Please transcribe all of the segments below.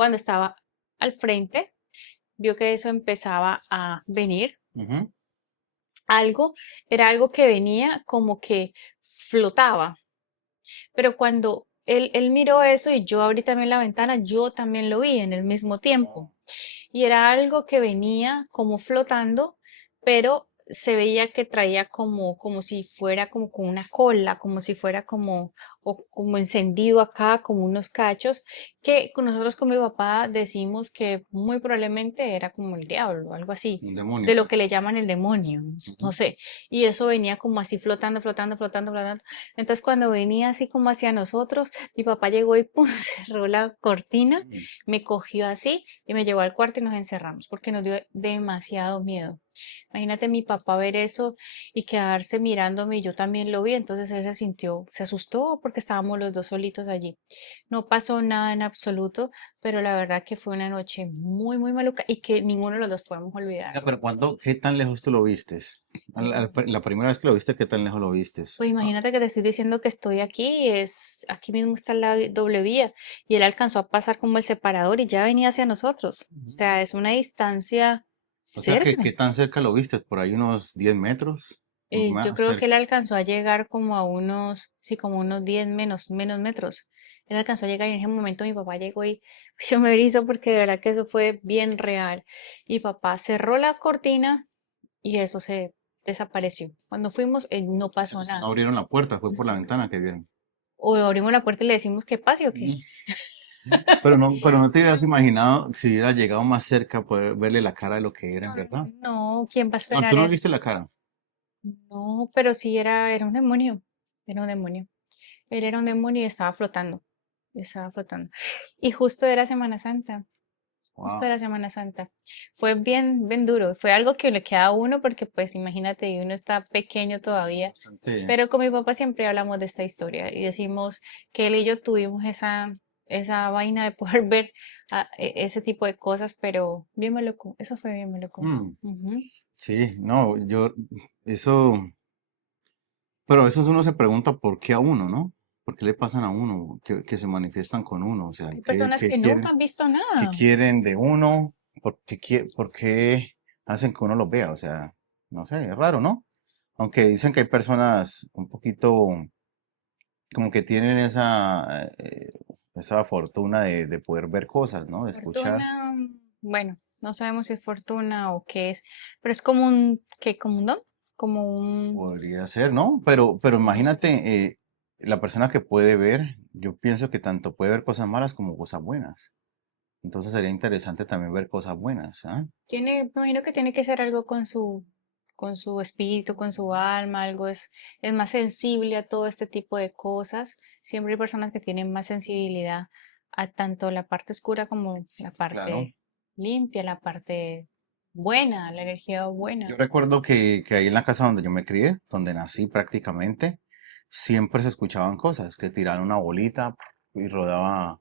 Cuando estaba al frente, vio que eso empezaba a venir. Ujú. Algo, era algo que venía como que flotaba. Pero cuando él miró eso y yo abrí también la ventana, yo también lo vi en el mismo tiempo. Y era algo que venía como flotando, pero se veía que traía como si fuera como con una cola, como si fuera o como encendido acá, como unos cachos, que nosotros con mi papá decimos que muy probablemente era como el diablo, algo así, Un de demonio. lo que le llaman el demonio, no Ujú. sé. Y eso venía como así flotando, flotando, flotando, flotando. Entonces cuando venía así como hacia nosotros, mi papá llegó y pum, cerró la cortina, Mm. me cogió así y me llevó al cuarto y nos encerramos porque nos dio demasiado miedo. Imagínate mi papá ver eso y quedarse mirándome y yo también lo vi, entonces él se sintió, se asustó porque estábamos los dos solitos allí. No pasó nada en absoluto, pero la verdad que fue una noche muy, muy maluca y que ninguno de los dos podemos olvidar. Mira, pero qué tan lejos tú lo vistes? La primera vez que lo viste, ¿qué tan lejos lo vistes? Pues Ah, imagínate que te estoy diciendo que estoy aquí, aquí mismo está la doble vía y él alcanzó a pasar como el separador y ya venía hacia nosotros. O ujú. sea, es una distancia O sea, cerca. ¿qué tan cerca lo viste? ¿Por ahí unos 10 metros? Yo Más creo que cerca. él alcanzó a llegar como a unos, sí, como unos 10 menos metros. Él alcanzó a llegar y en ese momento mi papá llegó y yo me erizo porque de verdad que eso fue bien real. Y papá cerró la cortina y eso se desapareció. Cuando fuimos, no pasó Si no nada. abrieron la puerta, fue por la ventana que vieron. O abrimos la puerta y le decimos que pase o qué. Mm. Pero no te hubieras imaginado si hubiera llegado más cerca poder verle la cara de lo que era en No, verdad. no, ¿quién va a No, tú esperar no le eso? viste la cara. No, pero sí era un demonio. Era un demonio. Él era un demonio y estaba flotando. Estaba flotando. Y justo era Semana Santa. Justo Wow. era Semana Santa. Fue bien, bien duro. Fue algo que le queda a uno porque, pues, imagínate, y uno está pequeño todavía. Bastante. Pero con mi papá siempre hablamos de esta historia y decimos que él y yo tuvimos esa vaina de poder ver ese tipo de cosas, pero bien maluco. Eso fue bien maluco. Mm, Ujú. sí, no, eso, pero a veces uno se pregunta por qué a uno, ¿no? ¿Por qué le pasan a uno? Que se manifiestan con uno, o sea, Hay personas que nunca han visto qué nada. quieren de uno? Por qué hacen que uno los vea? O sea, no sé, es raro, ¿no? Aunque dicen que hay personas un poquito como que tienen esa fortuna de poder ver cosas, ¿no? De escuchar. Fortuna, bueno, no sabemos si es fortuna o qué es, pero es como un, ¿qué? Como un don, como un, Podría ser, ¿no? Pero no sé. imagínate, la persona que puede ver, yo pienso que tanto puede ver cosas malas como cosas buenas. Entonces sería interesante también ver cosas buenas, ¿ah? Me imagino que tiene que ser algo con su espíritu, con su alma, algo es más sensible a todo este tipo de cosas. Siempre hay personas que tienen más sensibilidad a tanto la parte oscura como la Claro. parte limpia, la parte buena, la energía Yo buena. recuerdo que ahí en la casa donde yo me crié, donde nací prácticamente, siempre se escuchaban cosas, que tiraban una bolita y rodaba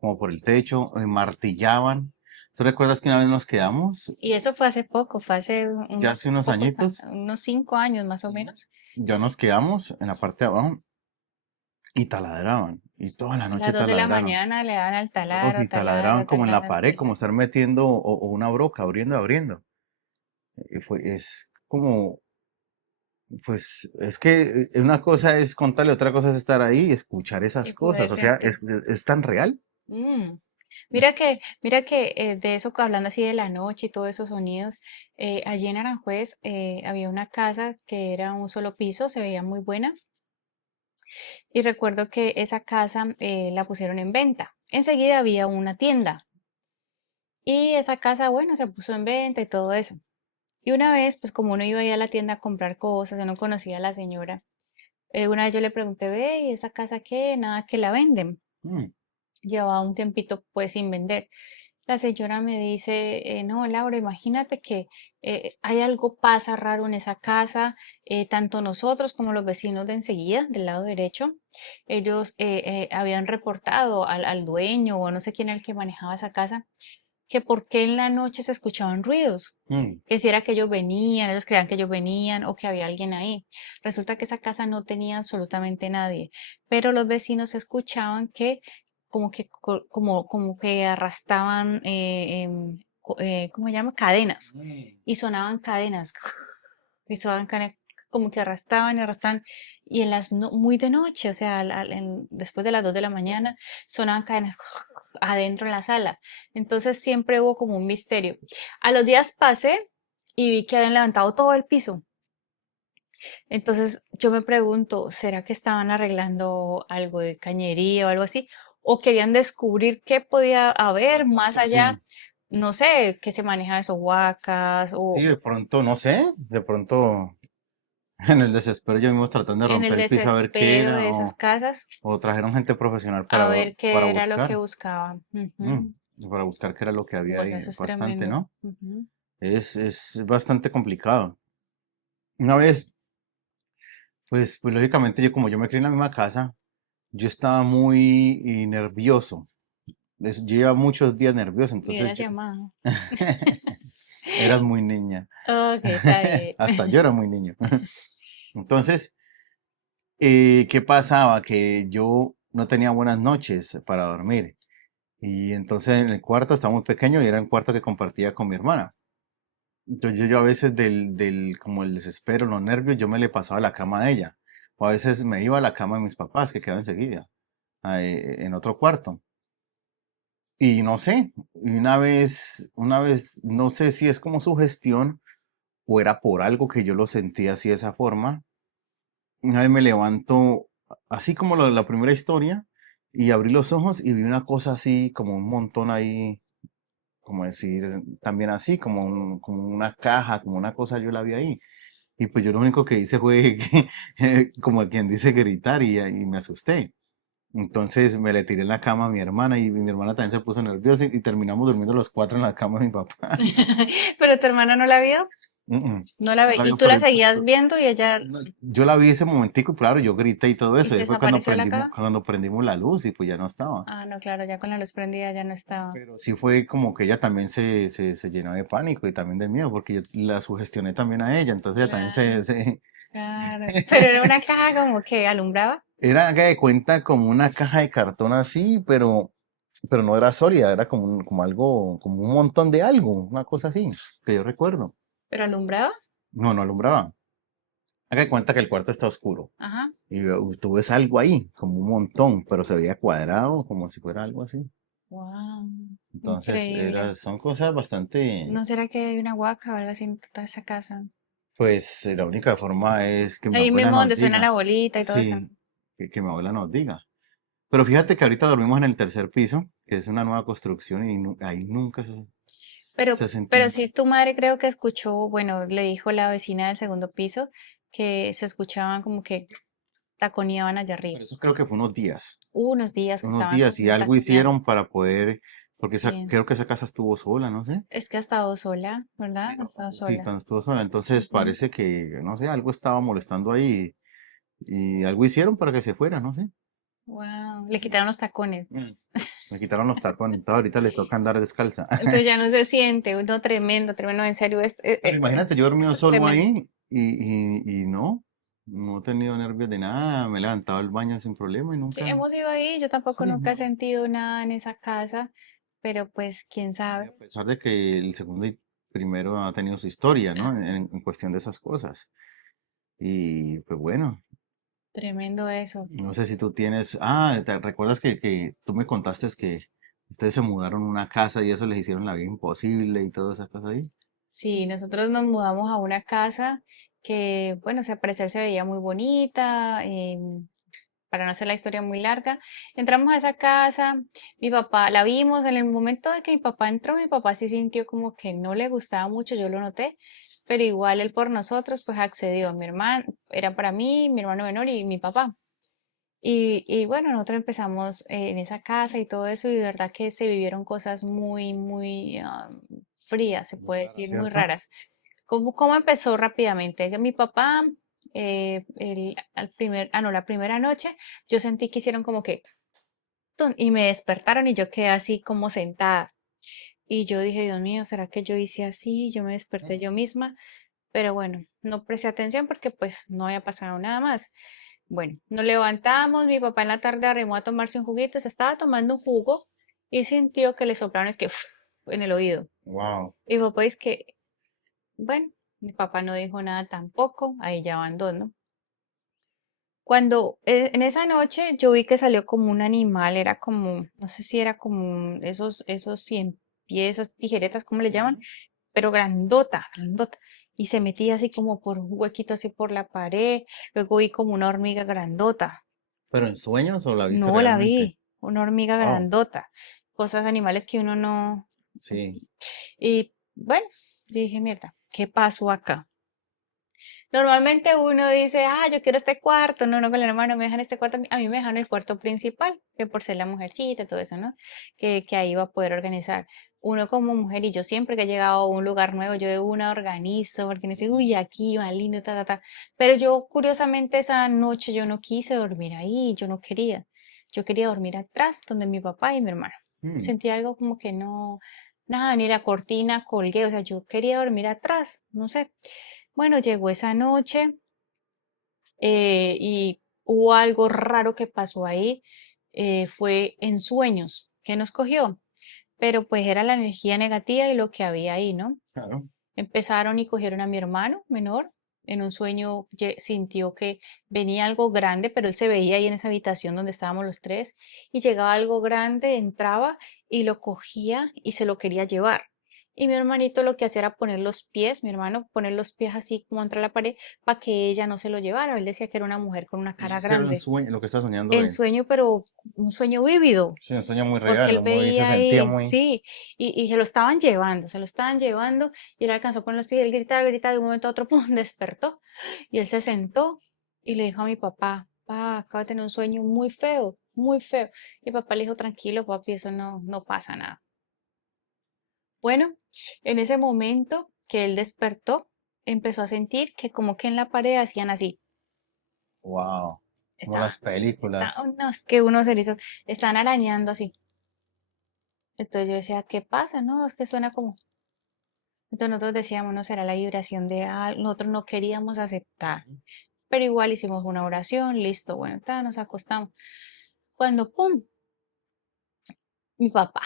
como por el techo, martillaban. ¿Tú recuerdas que una vez nos quedamos, Y eso fue hace poco, fue hace ya hace unos unos pocos, añitos, unos 5 años más o ujú, menos. ya nos quedamos en la parte de abajo y taladraban, y toda la A las noche 2 de la taladraron, mañana le dan al todos taladro, y taladraban taladro, como en la taladro, pared, como taladro. estar metiendo o una broca, abriendo, abriendo. Es como, pues, es que una cosa es contarle, otra cosa es estar ahí y escuchar Y esas poder cosas, o sea, sentir. es tan real. Mm. Mira que de eso que hablando así de la noche y todos esos sonidos, allí en Aranjuez había una casa que era un solo piso, se veía muy buena. Y recuerdo que esa casa la pusieron en venta. Enseguida había una tienda. Y esa casa, bueno, se puso en venta y todo eso. Y una vez, pues como uno iba ahí a la tienda a comprar cosas, yo no conocía a la señora. Una vez yo le pregunté, ve, ¿y esa casa qué? Nada que la venden. Mm, Llevaba un tiempito pues sin vender. La señora me dice, no, Laura, imagínate que hay algo pasa raro en esa casa, tanto nosotros como los vecinos de enseguida, del lado derecho, ellos habían reportado al dueño o no sé quién era el que manejaba esa casa, que por qué en la noche se escuchaban ruidos, mm. que si era que ellos venían, ellos creían que ellos venían o que había alguien ahí. Resulta que esa casa no tenía absolutamente nadie, pero los vecinos escuchaban que como que arrastraban, ¿cómo se llama? Cadenas. Mm. Y sonaban cadenas. Y sonaban como que arrastraban y arrastraban. Y en muy de noche, o sea, después de las 2 de la mañana, sonaban cadenas adentro en la sala. Entonces siempre hubo como un misterio. A los días pasé y vi que habían levantado todo el piso. Entonces yo me pregunto, ¿será que estaban arreglando algo de cañería o algo así? ¿O querían descubrir qué podía De haber más pronto sí. allá? No sé, qué se maneja esos huacas Sí, o de pronto, no sé, de pronto en el desespero yo mismo tratando de en el romper el piso a ver qué desespero era, de esas casas o trajeron gente profesional a ver para qué era lo buscar, que buscaban. mm, Ujú. para buscar qué era lo que había O sea, ahí, eso es bastante, tremendo. ¿no? Ujú. Es bastante complicado. Una vez, pues lógicamente yo como yo me crié en la misma casa, yo estaba muy nervioso. Yo llevaba muchos días nervioso, Y entonces era yo, llamado. eras muy niña. Ok, está bien. Hasta yo era muy niño. Entonces, ¿qué pasaba? Que yo no tenía buenas noches para dormir. Y entonces en el cuarto estaba muy pequeño y era un cuarto que compartía con mi hermana. Entonces yo a veces como el desespero, los nervios, yo me le pasaba a la cama de ella. O a veces me iba a la cama de mis papás, que quedaba enseguida, en otro cuarto. Y no sé, y una vez, no sé si es como sugestión o era por algo que yo lo sentía así de esa forma. Una vez me levanto, así como la primera historia, y abrí los ojos y vi una cosa así, como un montón ahí, como decir, también así, como una caja, como una cosa, yo la vi ahí. Y pues yo lo único que hice fue, como quien dice, gritar y me asusté. Entonces me le tiré en la cama a mi hermana y mi hermana también se puso nerviosa y terminamos durmiendo los cuatro en la cama de mi papá. Pero tu hermana no la vio, Mm, mm. no la No ve. la Y vio, tú la pero seguías viendo y ella yo la vi ese momentico, claro, yo grité y todo y eso. se Y fue cuando desapareció de la casa. cuando prendimos la luz y pues ya no estaba. Ah, no, claro, ya con la luz prendida ya no estaba. Pero sí fue como que ella también se llenó de pánico y también de miedo, porque yo la sugestioné también a ella, entonces ella también Claro, claro. Pero era una caja como que alumbraba. era, haga de cuenta, como una caja de cartón así, pero no era sólida, era como algo, como un montón de algo, una cosa así, que yo recuerdo. Pero alumbraba. No, no alumbraba. Haga de cuenta que el cuarto está oscuro Ajá. y tú ves algo ahí, como un montón, pero se veía cuadrado, como si fuera algo así. Wow, Entonces, increíble. son cosas bastante, ¿No será que hay una huaca o algo así en toda esa casa? pues la única forma es que mi Ahí abuela mismo nos donde suena la diga. bolita y todo eso. Sí, que mi abuela nos diga. Pero fíjate que ahorita dormimos en el tercer piso, que es una nueva construcción y ahí nunca Pero, se sentí. pero sí, tu madre creo que escuchó, bueno, le dijo la vecina del segundo piso que se escuchaban como que taconeaban allá Pero arriba. eso creo que fue Hubo unos días que unos estaban días y algo taconeando. hicieron para poder, porque Sí, creo que esa casa estuvo sola, no sé. es que ha estado sola, ¿verdad? Ha Pero estado sí, sola. cuando estuvo sola, entonces Ujú. parece que, no sé, algo estaba molestando ahí y algo hicieron para que se fuera, no sé. Wow, le quitaron los tacones. Mm. Me quitaron los tacones, entonces ahorita le toca andar descalza. Entonces ya no se siente, uno tremendo, tremendo, en serio, Pero imagínate, yo he dormido esto es solo tremendo. ahí y no he tenido nervios de nada, me he levantado al baño sin problema y Sí, nunca, hemos ido ahí, yo tampoco sí, nunca he no. sentido nada en esa casa, pero pues quién Y sabe. a pesar de que el segundo y primero ha tenido su historia, ¿no? En cuestión de esas cosas. Y pues bueno, Tremendo eso. no sé si tú tienes, ¿te recuerdas que tú me contaste que ustedes se mudaron a una casa y eso les hicieron la vida imposible y todas esas cosas ahí? Sí, nosotros nos mudamos a una casa que, bueno, al parecer se veía muy bonita, para no hacer la historia muy larga. Entramos a esa casa, mi papá, la vimos, en el momento de que mi papá entró, mi papá sí sintió como que no le gustaba mucho, yo lo noté, pero igual él por nosotros pues accedió. Mi hermano, era para mí, mi hermano menor y mi papá. Y bueno, nosotros empezamos en esa casa y todo eso, y de verdad que se vivieron cosas muy, muy frías, se Muy puede rara, decir, muy ¿cierto? raras. ¿Cómo empezó rápidamente? Que mi papá, no, la primera noche, yo sentí que hicieron como que, ¡tum! Y me despertaron y yo quedé así como sentada. Y yo dije, Dios mío, ¿será que yo hice así? Yo me desperté yo misma, pero bueno, no presté atención porque pues no había pasado nada más. Bueno, nos levantamos, mi papá en la tarde arrimó a tomarse un juguito, se estaba tomando un jugo y sintió que le soplaron es que en el oído. Wow. Y mi papá es que, bueno, mi papá no dijo nada tampoco, ahí ya abandonó. Cuando en esa noche yo vi que salió como un animal, era como, no sé si era como esos 100 pies, esas tijeretas, ¿cómo le llaman? Ujú. Pero grandota, grandota. Y se metía así como por un huequito así por la pared. Luego vi como una hormiga grandota. ¿Pero en sueños o la viste No la realmente? vi, una hormiga Wow. grandota. Cosas animales que uno no. Sí. Y bueno, yo dije, mierda, ¿qué pasó acá? Normalmente uno dice, ah, yo quiero este cuarto, no, no, con el hermano me dejan este cuarto, a mí me dejan el cuarto principal, que por ser la mujercita, todo eso, ¿no? Que ahí va a poder organizar. Uno como mujer, y yo siempre que he llegado a un lugar nuevo, yo de una organizo, porque me dice, uy, aquí va lindo, ta, ta, ta. Pero yo, curiosamente, esa noche yo no quise dormir ahí, yo no quería. Yo quería dormir atrás, donde mi papá y mi hermano. Mm, Sentí algo como que no, nada, ni la cortina colgué, o sea, yo quería dormir atrás, no sé. Bueno, llegó esa noche y hubo algo raro que pasó ahí. Fue en sueños que nos cogió, pero pues era la energía negativa y lo que había ahí, ¿no? claro. Empezaron y cogieron a mi hermano menor. En un sueño sintió que venía algo grande, pero él se veía ahí en esa habitación donde estábamos los tres y llegaba algo grande, entraba y lo cogía y se lo quería llevar. Y mi hermanito lo que hacía era poner los pies, mi hermano poner los pies así como entre la pared para que ella no se lo llevara. Él decía que era una mujer con una Y cara ese era un grande, sueño, lo que está soñando en él. sueño, pero un sueño vívido, Sí, un sueño muy porque él real, muy, se veía sentía ahí, muy. sí, y se lo estaban llevando, y él alcanzó a poner los pies, y él gritaba, gritaba, de un momento a otro, ¡pum!, despertó, y él se sentó y le dijo a mi papá, pa, acabo de tener un sueño muy feo, muy feo. Y papá le dijo, tranquilo, papi, eso no, no pasa nada. Bueno, en ese momento que él despertó, empezó a sentir que como que en la pared hacían así, Wow. Como las oh, películas. no, es que uno se le hizo, están arañando así. Entonces yo decía, ¿qué pasa? No, es que suena como. Entonces nosotros decíamos, no será la vibración de algo. Nosotros no queríamos aceptar, pero igual hicimos una oración, listo, bueno, ta, nos acostamos. Cuando, ¡pum! Mi papá.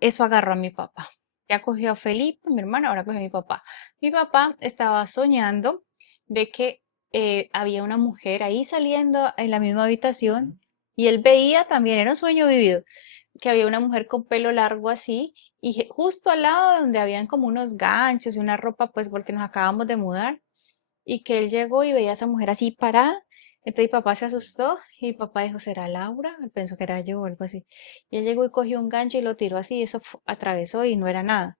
Eso agarró a mi papá. Ya cogió a Felipe, mi hermano, ahora cogió a mi papá. Mi papá estaba soñando de que había una mujer ahí saliendo en la misma Ujú. habitación y él veía también, era un sueño vivido, que había una mujer con pelo largo así y justo al lado donde habían como unos ganchos y una ropa, pues porque nos acabamos de mudar y que él llegó y veía a esa mujer así parada. Entonces mi papá se asustó y mi papá dijo, ¿será Laura? Él pensó que era yo o algo así. Y él llegó y cogió un gancho y lo tiró así y eso atravesó y no era nada.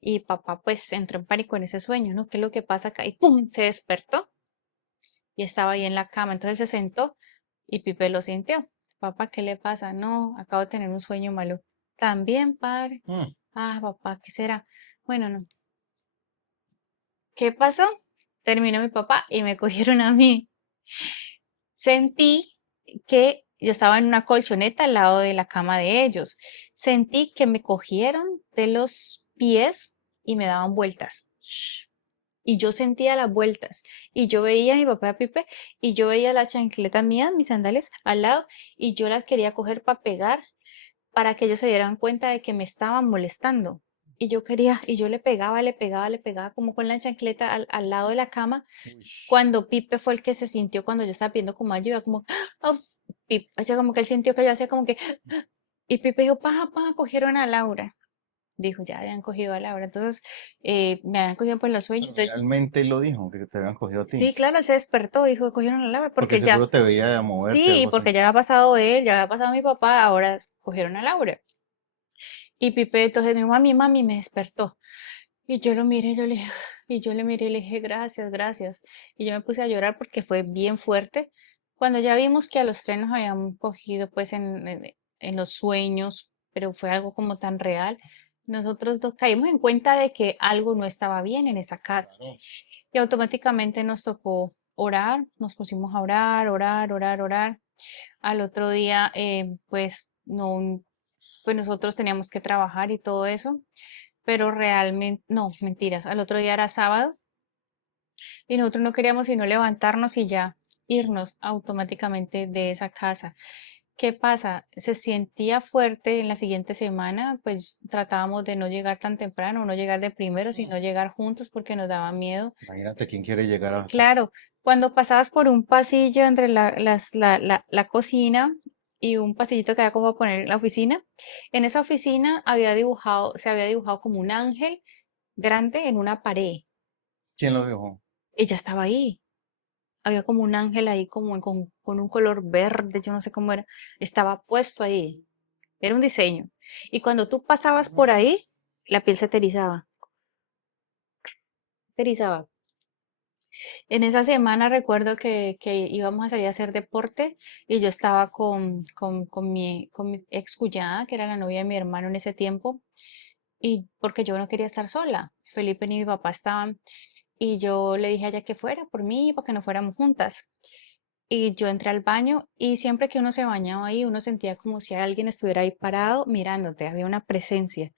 Y papá pues entró en pánico en ese sueño, ¿no? ¿Qué es lo que pasa acá? Y ¡pum! Se despertó y estaba ahí en la cama. Entonces se sentó y Pipe lo sintió. Papá, ¿qué le pasa? No, acabo de tener un sueño malo. También, padre. Mm, Ah, papá, ¿qué será? Bueno, no. ¿Qué pasó? Terminó mi papá y me cogieron a mí. Sentí que yo estaba en una colchoneta al lado de la cama de ellos. Sentí que me cogieron de los pies y me daban vueltas. Y yo sentía las vueltas. Y yo veía a mi papá Pipe y yo veía las chancletas mías, mis sandalias, al lado y yo las quería coger para pegar para que ellos se dieran cuenta de que me estaban molestando. Y yo quería, y yo le pegaba, le pegaba, le pegaba como con la chancleta al lado de la cama ush. cuando Pipe fue el que se sintió cuando yo estaba pidiendo como ayuda, como, "Ups", o sea, como que él sintió que yo hacía como que, y Pipe dijo, paja, paja, cogieron a Laura. Dijo, ya habían cogido a Laura. Entonces, me habían cogido por los sueños. Pero Entonces, realmente lo dijo, que te habían cogido a ti. sí, claro, él se despertó, dijo, cogieron a Laura, Porque porque ya, seguro te veía moverte o sí, algo así. porque ya había pasado él, ya había pasado mi papá, ahora cogieron a Laura. Y Pipe entonces me dijo, mami, mami, me despertó. Y yo lo miré, yo le dije, y yo le miré y le dije, gracias, gracias. Y yo me puse a llorar porque fue bien fuerte. Cuando ya vimos que a los tres nos habían cogido pues en los sueños, pero fue algo como tan real, nosotros dos caímos en cuenta de que algo no estaba bien en esa casa. Claro. Y automáticamente nos tocó orar, nos pusimos a orar, orar, orar, orar. Al otro día, pues no, pues nosotros teníamos que trabajar y todo eso, pero realmente, no, mentiras, al otro día era sábado y nosotros no queríamos sino levantarnos y ya. irnos automáticamente de esa casa. ¿Qué pasa? Se sentía fuerte en la siguiente semana, pues tratábamos de no llegar tan temprano, no llegar de primero, Mm. sino llegar juntos porque nos daba miedo. Imagínate quién quiere llegar a... Claro, cuando pasabas por un pasillo entre la cocina y un pasillito que era como para poner la oficina, en esa oficina se había dibujado como un ángel grande en una pared. ¿Quién lo dejó? Ella estaba ahí. Había como un ángel ahí con un color verde, yo no sé cómo era. Estaba puesto ahí. Era un diseño. Y cuando tú pasabas por ahí, la piel se te erizaba. Te erizaba. En esa semana recuerdo que íbamos a salir a hacer deporte y yo estaba con mi ex cuñada, que era la novia de mi hermano en ese tiempo, y porque yo no quería estar sola. Felipe ni mi papá estaban y yo le dije a ella que fuera por mí, para que no fuéramos juntas. Y yo entré al baño y siempre que uno se bañaba ahí, uno sentía como si alguien estuviera ahí parado mirándote, había una presencia.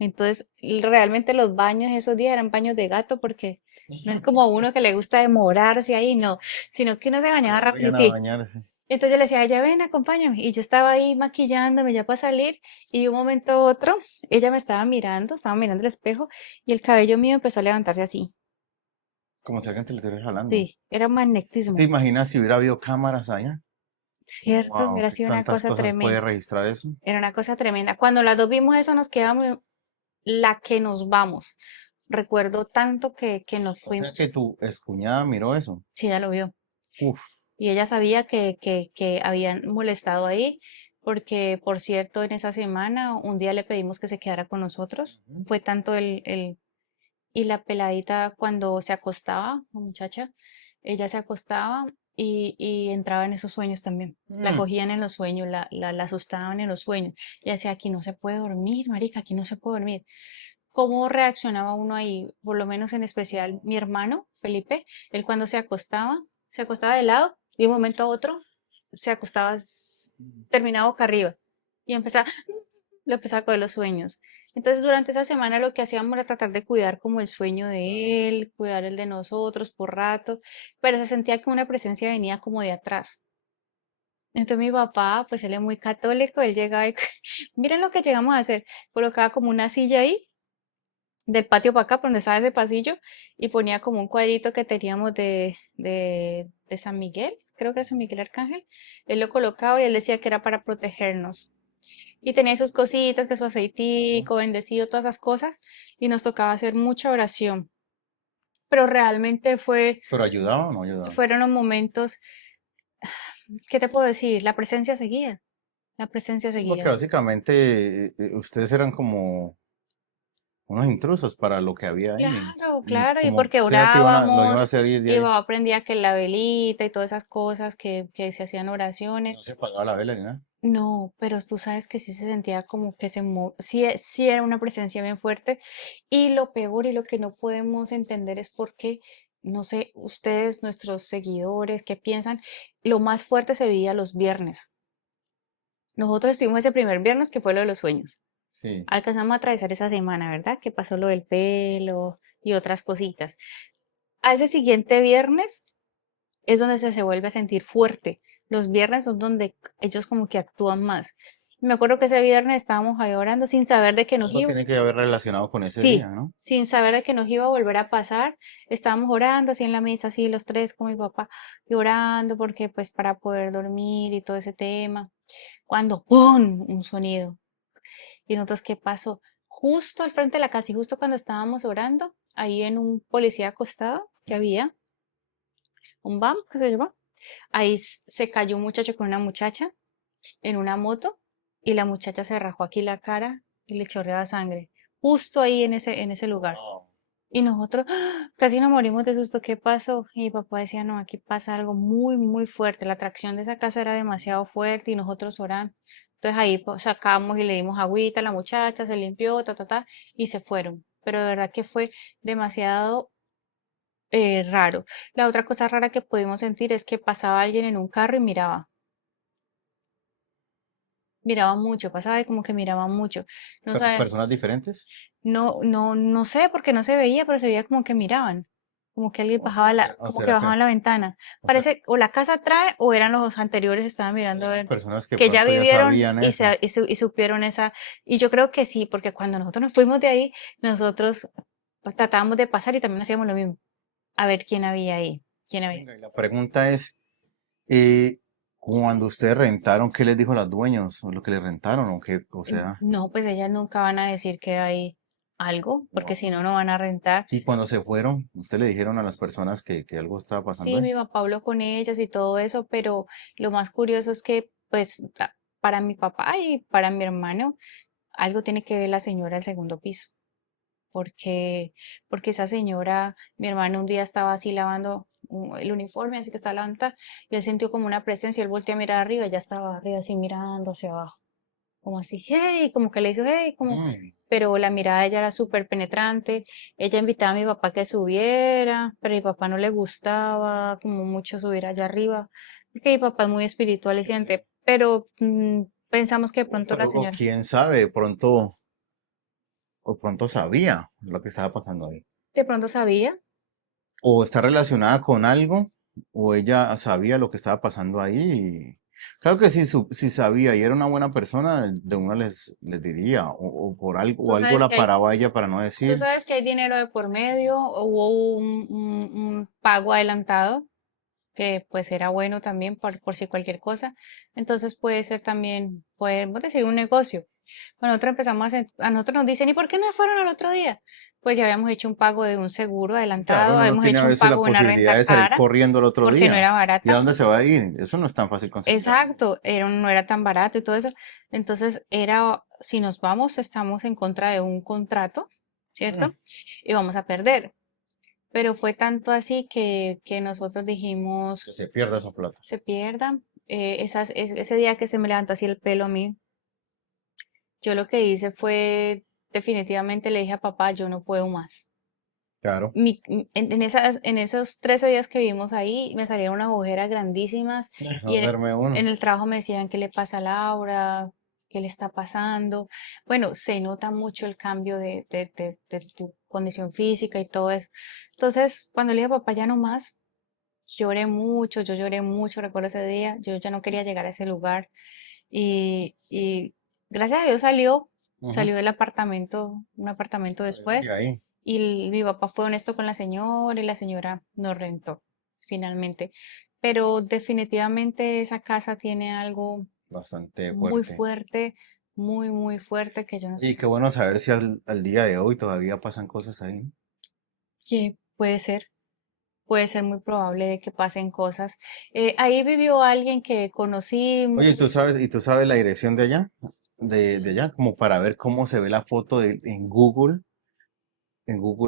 Entonces, realmente los baños esos días eran baños de gato porque no es como uno que le gusta demorarse ahí, no, sino que uno se bañaba rápido, Vayan a sí. bañarse. Entonces yo le decía a ella, ven, acompáñame. Y yo estaba ahí maquillándome ya para salir y de un momento a otro ella me estaba mirando el espejo y el cabello mío empezó a levantarse así. Como si alguien te lo estuviera jalando. Sí, era ¿Te magnetismo. imaginas si hubiera habido cámaras allá? Cierto, Wow, hubiera ¿qué sido una tantas cosa cosas puede tremenda. registrar eso? Era una cosa tremenda. Cuando las dos vimos eso, nos quedamos, la que nos vamos. Recuerdo tanto que nos O sea que fuimos. tu excuñada miró eso. Sí, ella lo vio. Uf. Y ella sabía que habían molestado ahí, porque, por cierto, en esa semana, un día le pedimos que se quedara con nosotros. Ujú. Fue tanto y la peladita cuando se acostaba, la muchacha, ella se acostaba y entraba en esos sueños también. La Mm. cogían en los sueños, la asustaban en los sueños. Y decía, aquí no se puede dormir, marica, aquí no se puede dormir. ¿Cómo reaccionaba uno ahí? Por lo menos en especial mi hermano, Felipe, él cuando se acostaba de lado y de un momento a otro se acostaba, terminaba boca arriba y empezaba, le empezaba a coger los sueños. Entonces, durante esa semana lo que hacíamos era tratar de cuidar como el sueño Claro. de él, cuidar el de nosotros por rato, pero se sentía que una presencia venía como de atrás. Entonces mi papá, pues él es muy católico, él llegaba y, miren lo que llegamos a hacer, colocaba como una silla ahí del patio para acá, por donde estaba ese pasillo, y ponía como un cuadrito que teníamos de San Miguel, creo que es San Miguel Arcángel. Él lo colocaba y él decía que era para protegernos. Y tenía sus cositas, que su Claro. aceitico, bendecido, todas esas cosas, y nos tocaba hacer mucha oración. Pero realmente ¿Pero ayudaba o no ayudaba? fueron los momentos, ¿qué te puedo decir? La presencia seguía, la presencia Sí, porque seguía. básicamente ustedes eran como unos intrusos para lo que había ahí. Claro, Y claro, y como porque sea, lo iban a orábamos, hacer ir de y ahí. papá aprendía que la velita y todas esas cosas que se hacían No oraciones. se apagaba la vela ni nada. No, pero tú sabes que sí se sentía como que sí, sí era una presencia bien fuerte. Y lo peor y lo que no podemos entender es por qué, no sé, ustedes, nuestros seguidores, ¿qué piensan? Lo más fuerte se veía los viernes. Nosotros estuvimos ese primer viernes que fue lo de los sueños. Sí. Alcanzamos a atravesar esa semana, ¿verdad? Que pasó lo del pelo y otras cositas. A ese siguiente viernes es donde se vuelve a sentir fuerte. Los viernes son donde ellos como que actúan más. Me acuerdo que ese viernes estábamos ahí orando sin saber de que nos Algo iba, tiene que haber relacionado con ese día, sí, ¿no? sin saber de que nos iba a volver a pasar. Estábamos orando así en la mesa, así los tres con mi papá, y orando porque pues para poder dormir y todo ese tema. Cuando ¡pum! Un sonido. Y nosotros, ¿qué pasó? Justo al frente de la casa y justo cuando estábamos orando, ahí en un policía acostado que había, un BAM, ¿qué se llama? Ahí se cayó un muchacho con una muchacha en una moto y la muchacha se rajó aquí la cara y le chorreaba sangre. Justo ahí en ese lugar. Wow. Y nosotros casi nos morimos de susto. ¿Qué pasó? Y mi papá decía, no, aquí pasa algo muy, muy fuerte. La atracción de esa casa era demasiado fuerte y nosotros orando. Entonces ahí pues, sacamos y le dimos agüita a la muchacha, se limpió, y se fueron. Pero de verdad que fue demasiado raro. La otra cosa rara que pudimos sentir es que pasaba alguien en un carro y miraba mucho, pasaba y como que miraba mucho. No Pero sabe, personas diferentes. no sé porque no se veía, pero se veía como que miraban. como que alguien ¿O bajaba será que, la, o como que será que, bajaban la ventana. o sea, Parece, o la casa trae, o eran los anteriores, estaban mirando a eran ver, personas que que ya pronto ya vivieron sabían y, eso? y supieron esa, y yo creo que sí, porque cuando nosotros nos fuimos de ahí, nosotros pues, tratábamos de pasar y también hacíamos lo mismo, a ver quién había ahí, quién había. Venga, y la pregunta es, eh, cuando ustedes rentaron, ¿qué les dijo a los dueños? ¿O lo que les rentaron? ¿O qué? O sea, No, pues ellas nunca van a decir que hay algo, porque si no. no, no van a rentar. Y cuando se fueron, ¿ustedes le dijeron a las personas que algo estaba pasando Sí, ahí? mi papá habló con ellas y todo eso, pero lo más curioso es que, pues, para mi papá y para mi hermano, algo tiene que ver la señora del segundo piso, porque, porque esa señora, mi hermano un día estaba así lavando el uniforme, así que estaba lavando, y él sintió como una presencia, él volteó a mirar arriba, ella estaba arriba así mirando hacia abajo, como así, hey, como que le hizo, hey, como, Mm. pero la mirada de ella era súper penetrante. Ella invitaba a mi papá a que subiera, pero a mi papá no le gustaba como mucho subir allá arriba, porque mi papá es muy espiritual y siente, pero pensamos que de pronto la O señora quién sabe, o pronto sabía lo que estaba pasando ahí. de pronto sabía. O está relacionada con algo, o ella sabía lo que estaba pasando ahí. Claro que si, si sabía y era una buena persona, de una les diría, o por algo, o Tú algo sabes la que hay, paraba a ella para no tú decir. sabes que hay dinero de por medio, o hubo un pago adelantado que pues era bueno también por si cualquier cosa. Entonces puede ser también, podemos decir, un negocio. Cuando nosotros empezamos a nosotros nos dicen, ¿y por qué no fueron al otro día? Pues ya habíamos hecho un pago de un seguro Claro, adelantado, uno no habíamos tiene a hecho un veces la pago de una posibilidad renta de salir cara, corriendo el otro porque no día. era ¿Y a barata. dónde se va a ir? Eso no es tan fácil conseguir algo. Exacto, era, no era tan barato y todo eso. Entonces era, si nos vamos, estamos en contra de un contrato, Mm. ¿cierto? Y vamos a perder. Pero fue tanto así que nosotros dijimos, Que se pierda esa plata. se pierda. Ese día que se me levantó así el pelo a mí, yo lo que hice fue, definitivamente le dije a papá, yo no puedo más. Claro. En esos 13 días que vivimos ahí, me salieron unas ojeras grandísimas y No duerme uno. en el trabajo me decían, ¿qué le pasa a Laura? ¿Qué le está pasando? Bueno, se nota mucho el cambio de tu condición física y todo eso. Entonces, cuando le dije a papá, ya no más, lloré mucho, yo lloré mucho, recuerdo ese día, yo ya no quería llegar a ese lugar y gracias a Dios salió, Ujú. salió del apartamento, un apartamento De después ahí, y mi papá fue honesto con la señora y la señora nos rentó finalmente. Pero definitivamente esa casa tiene algo bastante muy fuerte. fuerte, muy, muy fuerte que yo no Y sé qué bueno saber si al día de hoy todavía pasan cosas ahí, ¿no? qué puede ser. Puede ser muy probable de que pasen cosas. Ahí vivió alguien que Oye, conocimos. y tú sabes la dirección de allá? De allá, como para ver cómo se ve la foto en Google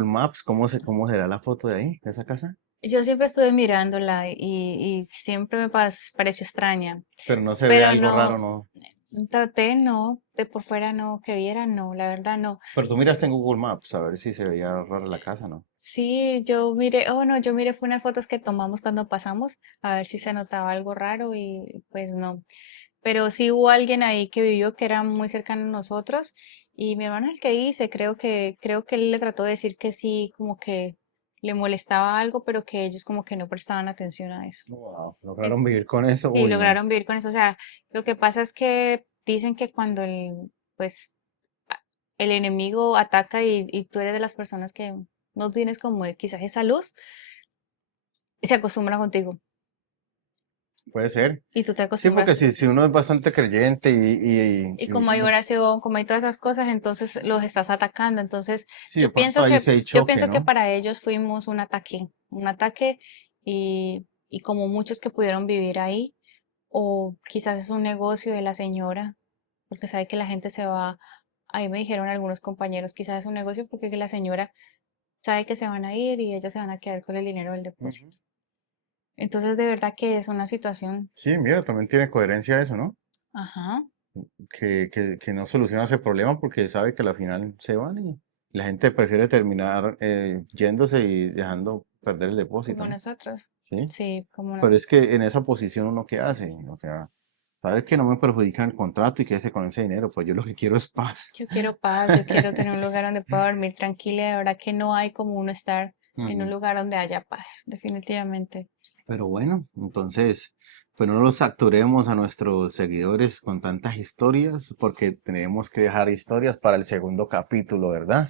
Maps, cómo será la foto de ahí, de esa casa. Yo siempre estuve mirándola y siempre me pareció extraña, Pero no se ve pero algo raro, no, ¿no? traté, no, de por fuera no, que viera, no, la verdad no. Pero tú miraste en Google Maps a ver si se veía rara la casa, ¿no? Sí, yo miré, oh no, yo miré fue unas fotos que tomamos cuando pasamos, a ver si se notaba algo raro y pues no. Pero sí hubo alguien ahí que vivió que era muy cercano a nosotros y mi hermano es el que dice, creo que él le trató de decir que sí, como que le molestaba algo, pero que ellos como que no prestaban atención a eso. Wow, En- lograron vivir con eso. Sí, Uy, no. lograron vivir con eso. O sea, lo que pasa es que dicen que cuando pues, el enemigo ataca y tú eres de las personas que no tienes como quizás esa luz, se acostumbran contigo Puede ser. y tú te Sí, porque acostumbras. si uno es bastante creyente Y como hay oración, como hay todas esas cosas, entonces los estás atacando. Entonces, sí, de pronto ahí sí hay yo choque, pienso que ¿no? para ellos fuimos un ataque y como muchos que pudieron vivir ahí, o quizás es un negocio de la señora, porque sabe que la gente se va, ahí me dijeron algunos compañeros, quizás es un negocio porque la señora sabe que se van a ir y ellos se van a quedar con el dinero del Ujú. depósito. Entonces, de verdad que es una situación, Sí, mira, también tiene coherencia eso, ¿no? ajá, Que no soluciona ese problema porque sabe que al final se van y la gente prefiere terminar yéndose y dejando perder el depósito, como ¿no? nosotros. Sí. Sí, como Pero no. es que en esa posición uno qué hace, o sea, sabes que no me perjudican el contrato y quédese con ese dinero, pues yo lo que quiero es paz. Yo quiero paz, yo quiero tener un lugar donde pueda dormir tranquila, de verdad que no hay como uno estar. en un Ujú. lugar donde haya paz, definitivamente. Pero bueno, entonces, pues no los saturemos a nuestros seguidores con tantas historias, porque tenemos que dejar historias para el segundo capítulo, ¿verdad?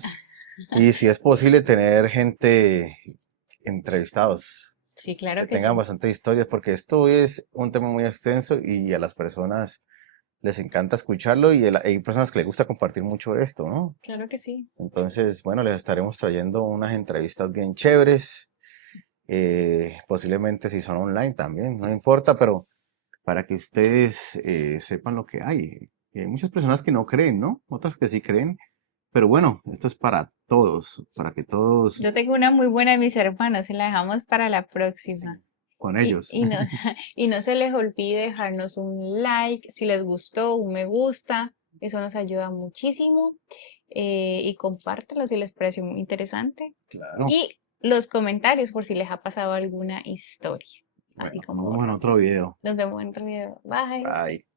Y si es posible tener gente entrevistados Sí, claro que que tengan sí, bastante historias, porque esto es un tema muy extenso y a las personas les encanta escucharlo y hay personas que les gusta compartir mucho esto, ¿no? claro que sí. Entonces, bueno, les estaremos trayendo unas entrevistas bien chéveres, posiblemente si son online también, no importa, pero para que ustedes sepan lo que hay. Hay muchas personas que no creen, ¿no? Otras que sí creen, pero bueno, esto es para todos, para que todos, Yo tengo una muy buena de mis hermanos y la dejamos para la sí, próxima. con Y, ellos. y no, y no se les olvide dejarnos un like, si les gustó, un me gusta, eso nos ayuda muchísimo. Y compártelo si les pareció muy interesante. Claro. Y los comentarios por si les ha pasado alguna historia, así Bueno, nos como vemos en otro video. nos vemos en otro video. Bye. Bye.